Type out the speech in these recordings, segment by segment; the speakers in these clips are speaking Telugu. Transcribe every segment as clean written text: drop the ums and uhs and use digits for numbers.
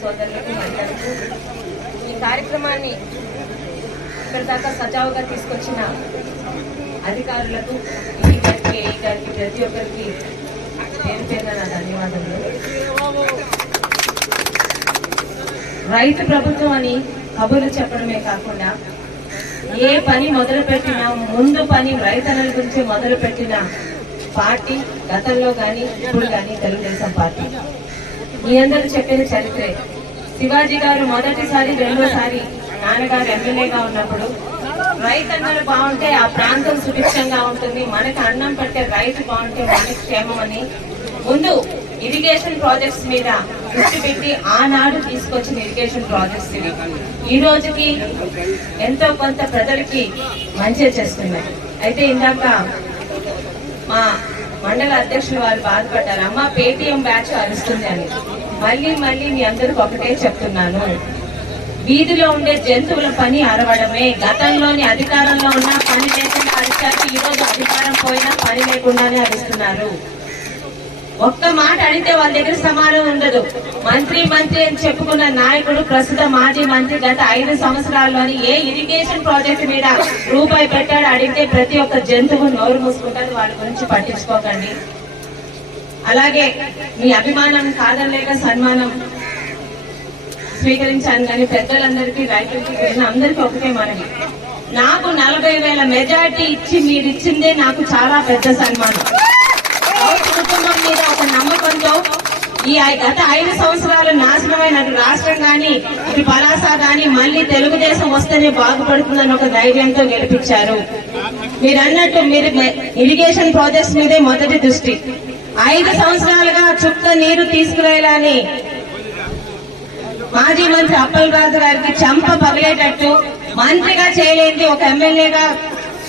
సోదరులకు మహిళలకు ఈ కార్యక్రమాన్ని ఇప్పటిదాకా సజావుగా తీసుకొచ్చిన అధికారులకు ఈ గారికి ఏ గారికి ప్రతి ఒక్కరికి పేరు పేరున నా ధన్యవాదములు. రైతు ప్రభుత్వం అని కబుర్లు చెప్పడమే కాకుండా ఏ పని మొదలుపెట్టినా ముందు పని రైతన్నల గురించి మొదలుపెట్టిన పార్టీ గతంలో కానీ ఇప్పుడు కానీ తెలుగుదేశం పార్టీ. మీ అందరూ చెప్పిన చరిత్రే. శివాజీ గారు మొదటిసారి రెండోసారి నాన్నగారు ఎమ్మెల్యేగా ఉన్నప్పుడు రైతన్నలు బాగుంటే ఆ ప్రాంతం సుభిక్షంగా ఉంటుంది, మనకి అన్నం పెట్టే రైతు బాగుంటే మనకి క్షేమం అని ముందు ఇరిగేషన్ ప్రాజెక్ట్స్ మీద దృష్టి పెట్టి ఆనాడు తీసుకొచ్చిన ఇరిగేషన్ ప్రాజెక్ట్స్ ఇవి ఈ రోజుకి ఎంతో కొంత ప్రజలకి మంచి చేస్తున్నాయి. అయితే ఇందాక మా మండల అధ్యక్షులు వారు బాధపడ్డారు, అమ్మ పేటీఎం బ్యాచ్ అరుస్తుంది అని. మళ్ళీ మీ అందరికి ఒకటే చెప్తున్నాను, వీధిలో ఉండే జంతువుల పని అరవడమే. గతంలోని అధికారంలో ఉన్న పని లేకుండా అరిచారు, ఈ రోజు అధికారం పోయినా పని లేకుండానే అరుస్తున్నారు. ఒక్క మాట అడిగితే వాళ్ళ దగ్గర సమాధానం ఉండదు. మంత్రి అని చెప్పుకున్న నాయకుడు ప్రస్తుత మాజీ మంత్రి గత 5 సంవత్సరాల్లోని ఏ ఇరిగేషన్ ప్రాజెక్టు మీద రూపాయి పెట్టాడు అడిగితే ప్రతి ఒక్క జంతువు నోరు మూసుకుంటారు. వాళ్ళ గురించి పట్టించుకోకండి. అలాగే మీ అభిమానం కాదనలేక సన్మానం స్వీకరించాను, కానీ పెద్దలందరికీ రైతులకి అందరికీ ఒకటే మనవి, నాకు 40,000 మెజార్టీ ఇచ్చి మీరు ఇచ్చిందే నాకు చాలా పెద్ద సన్మానం. కుటుంబం మీద ఒక నమ్మకంతో ఈ గత 5 సంవత్సరాలు నాశనమైన రాష్ట్రం గాని ఇటు పలాస గాని మళ్ళీ తెలుగుదేశం వస్తేనే బాగుపడుతుందని ఒక ధైర్యంతో గెలిపించారు. మీరు అన్నట్టు మీరు ఇరిగేషన్ ప్రాజెక్ట్స్ మీదే మొదటి దృష్టి. 5 సంవత్సరాలుగా చుక్క నీరు తీసుకురాయాలని మాజీ మంత్రి అప్పల్ రాజు గారికి చెంప పగిలేటట్టు మంత్రిగా చేయలేంది ఒక ఎమ్మెల్యేగా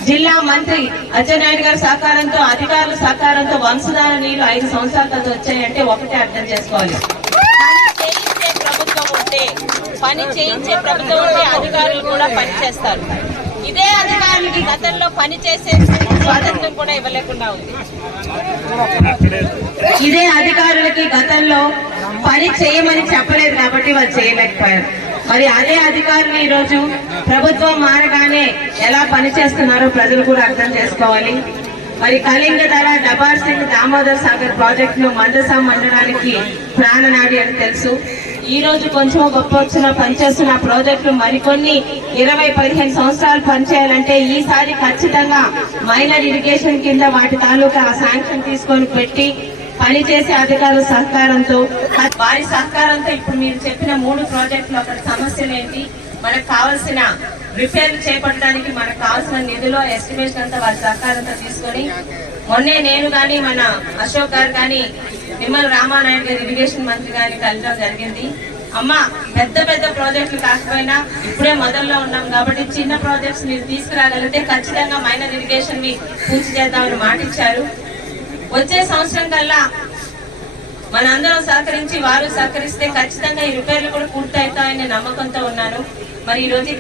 జిల్లా మంత్రి అచ్చెన్నాయుడు గారి సహకారంతో అధికారుల సహకారంతో వంశధార నీళ్లు 5 సంవత్సరాల తర్వాత వచ్చాయంటే ఒకటే అర్థం చేసుకోవాలి, పని చేయించే ప్రభుత్వం ఉంటే అధికారులు కూడా పని చేస్తారు. ఇదే అధికారులకి గతంలో పని చేసే స్వాతంత్రం కూడా ఇవ్వలేకుండా ఉంది. ఇదే అధికారులకి గతంలో పని చేయమని చెప్పలేదు కాబట్టి వాళ్ళు చేయలేకపోయారు. మరి అదే అధికారులు ఈ రోజు ప్రభుత్వం మారగానే ఎలా పనిచేస్తున్నారో ప్రజలు కూడా అర్థం చేసుకోవాలి. మరి కళింగధర, డబార్ సింగ్, దామోదర్ సాగర్ ప్రాజెక్టును మందసం మండలానికి ప్రాణనాడి అని తెలుసు. ఈ రోజు కొంచెం గొప్ప వచ్చిన పనిచేస్తున్న ప్రాజెక్టులు మరికొన్ని 20-15 సంవత్సరాలు పనిచేయాలంటే ఈసారి ఖచ్చితంగా మైనర్ ఇరిగేషన్ కింద వాటి తాలూకా శాంక్షన్ తీసుకొని పెట్టి పనిచేసే అధికారుల సహకారంతో వారి సహకారంతో ఇప్పుడు మీరు చెప్పిన 3 ప్రాజెక్టులు అక్కడ సమస్యలు ఏంటి, మనకు కావాల్సిన రిపేర్లు చేపట్టడానికి మనకు కావాల్సిన నిధులు ఎస్టిమేషన్ అంతా వారి సహకారంతో తీసుకొని మొన్నే నేను కానీ మన అశోక్ గారు కానీ నిమ్మల రామానాయుడు గారు ఇరిగేషన్ మంత్రి గారిని కలవడం జరిగింది. అమ్మ పెద్ద ప్రాజెక్టులు కాకపోయినా ఇప్పుడే మొదల్లో ఉన్నాం కాబట్టి చిన్న ప్రాజెక్ట్స్ మీరు తీసుకురాగలిగితే ఖచ్చితంగా మైనర్ ఇరిగేషన్ ని పూర్తి చేద్దామని మాట ఇచ్చారు. వచ్చే సంవత్సరం కల్లా మనందరం సహకరించి వారు సహకరిస్తే ఖచ్చితంగా ఈ రిపేర్లు కూడా పూర్తి అవుతాయనే నమ్మకంతో ఉన్నాను. మరి ఈ రోజు